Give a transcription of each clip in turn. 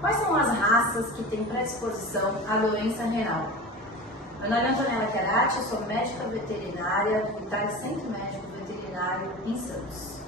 Quais são as raças que têm predisposição à doença renal? Meu nome é Antonella Chiarati, eu sou médica veterinária do Vitais Centro Médico Veterinário em Santos.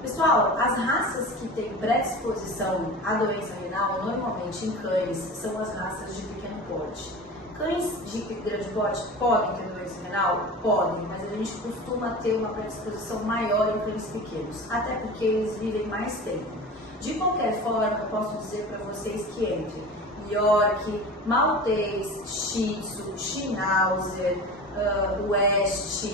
Pessoal, as raças que têm predisposição à doença renal, normalmente em cães, são as raças de pequeno porte. Cães de grande porte podem ter doença renal? Podem, mas a gente costuma ter uma predisposição maior em cães pequenos, até porque eles vivem mais tempo. De qualquer forma, eu posso dizer para vocês que entre York, Maltês, Shih Tzu, Schnauzer, West,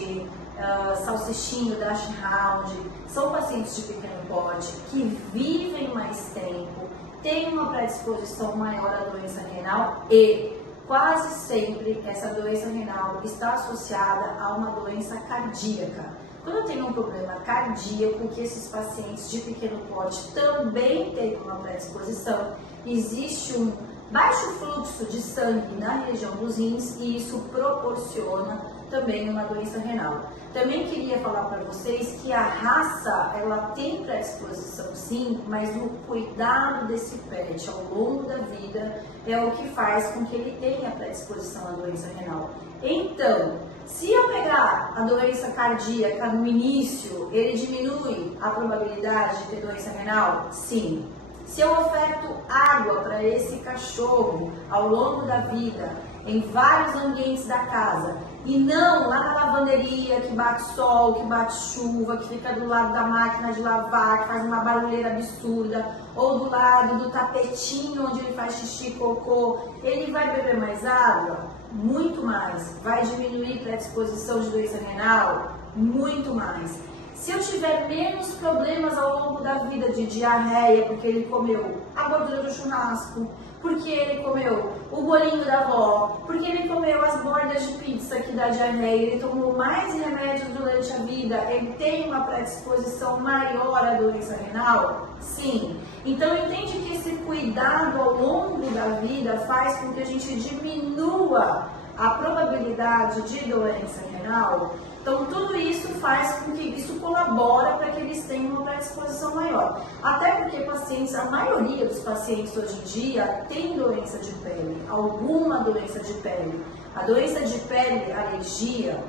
Salsichinho, Dachshund, são pacientes de pequeno porte que vivem mais tempo, têm uma predisposição maior à doença renal e quase sempre essa doença renal está associada a uma doença cardíaca. Quando eu tenho um problema cardíaco, que esses pacientes de pequeno porte também têm uma predisposição, existe um baixo fluxo de sangue na região dos rins e isso proporciona também uma doença renal. Também queria falar para vocês que a raça, ela tem predisposição sim, mas o cuidado desse pet ao longo da vida é o que faz com que ele tenha predisposição à doença renal. Então, se eu pegar a doença cardíaca no início, ele diminui a probabilidade de ter doença renal? Sim. Se eu oferto água para esse cachorro ao longo da vida, em vários ambientes da casa, e não lá na lavanderia que bate sol, que bate chuva, que fica do lado da máquina de lavar, que faz uma barulheira absurda, ou do lado do tapetinho onde ele faz xixi, cocô, ele vai beber mais água? Muito mais. Vai diminuir predisposição de doença renal? Muito mais. Se eu tiver menos problemas ao longo da vida de diarreia, porque ele comeu a gordura do churrasco, porque ele comeu o bolinho da avó, porque ele comeu as bordas de pizza que dá diarreia, ele tomou mais remédios durante a vida, ele tem uma predisposição maior à doença renal? Sim. Então entende que esse cuidado ao longo da vida faz com que a gente diminua a probabilidade de doença renal? Então, tudo isso faz com que isso colabora para que eles tenham uma predisposição maior. Até porque pacientes, a maioria dos pacientes hoje em dia tem doença de pele, alguma doença de pele. A doença de pele, alergia,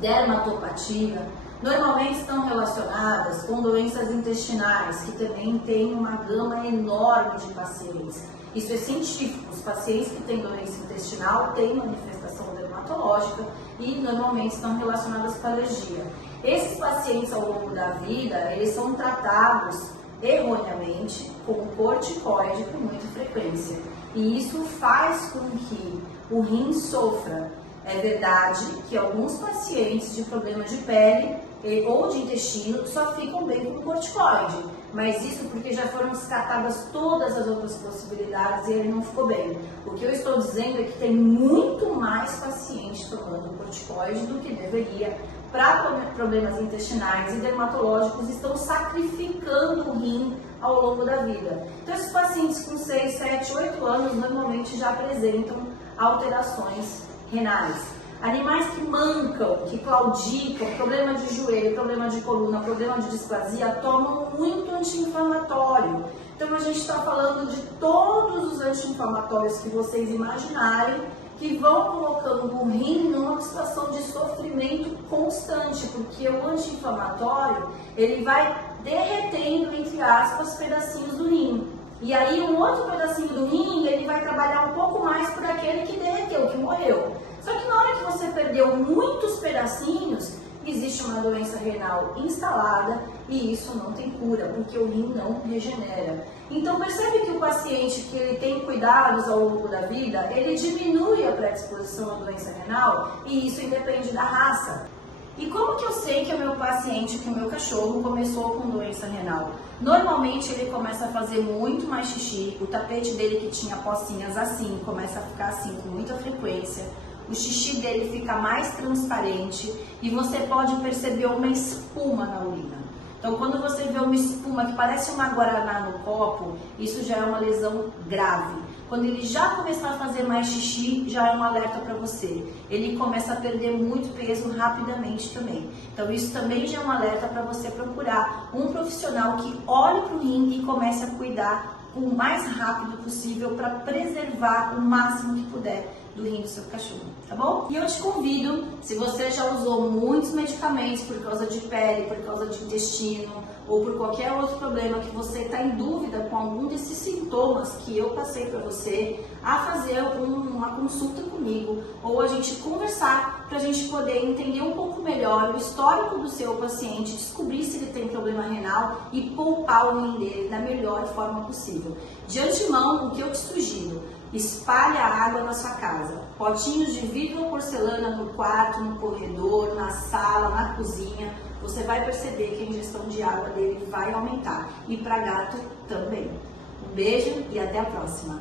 dermatopatia, normalmente estão relacionadas com doenças intestinais, que também tem uma gama enorme de pacientes. Isso é científico, os pacientes que têm doença intestinal têm manifestação dermatológica e normalmente estão relacionadas com alergia. Esses pacientes ao longo da vida, eles são tratados erroneamente com corticoide com muita frequência e isso faz com que o rim sofra. É verdade que alguns pacientes de problema de pele ou de intestino só ficam bem com corticoide, mas isso porque já foram descartadas todas as outras possibilidades e ele não ficou bem. O que eu estou dizendo é que tem muito mais pacientes tomando corticoide do que deveria para problemas intestinais e dermatológicos, estão sacrificando o rim ao longo da vida. Então esses pacientes com 6, 7, 8 anos normalmente já apresentam alterações renais. Animais que mancam, que claudicam, problema de joelho, problema de coluna, problema de displasia, tomam muito anti-inflamatório. Então a gente está falando de todos os anti-inflamatórios que vocês imaginarem, que vão colocando o rim numa situação de sofrimento constante, porque o anti-inflamatório, ele vai derretendo, entre aspas, pedacinhos do rim. E aí um outro pedacinho do rim, ele vai trabalhar um pouco mais por aquele que derreteu, que morreu. Só que na hora que você perdeu muitos pedacinhos, existe uma doença renal instalada e isso não tem cura, porque o rim não regenera. Então percebe que o paciente que ele tem cuidados ao longo da vida, ele diminui a predisposição à doença renal e isso independe da raça. E como que eu sei que o meu paciente, que o meu cachorro começou com doença renal? Normalmente ele começa a fazer muito mais xixi, o tapete dele que tinha pocinhas assim, começa a ficar assim com muita frequência. O xixi dele fica mais transparente e você pode perceber uma espuma na urina. Então, quando você vê uma espuma que parece uma guaraná no copo, isso já é uma lesão grave. Quando ele já começar a fazer mais xixi, já é um alerta para você. Ele começa a perder muito peso rapidamente também. Então, isso também já é um alerta para você procurar um profissional que olhe para o rim e comece a cuidar o mais rápido possível para preservar o máximo que puder do rim do seu cachorro, tá bom? E eu te convido, se você já usou muitos medicamentos por causa de pele, por causa de intestino ou por qualquer outro problema que você está em dúvida com algum desses sintomas que eu passei para você, a fazer uma consulta comigo ou a gente conversar para a gente poder entender um pouco melhor o histórico do seu paciente, descobrir se ele tem problema renal e poupar o rim dele da melhor forma possível. De antemão, o que eu te sugiro? Espalhe a água na sua casa. Potinhos de vidro ou porcelana no quarto, no corredor, na sala, na cozinha. Você vai perceber que a ingestão de água dele vai aumentar. E para gato também. Um beijo e até a próxima.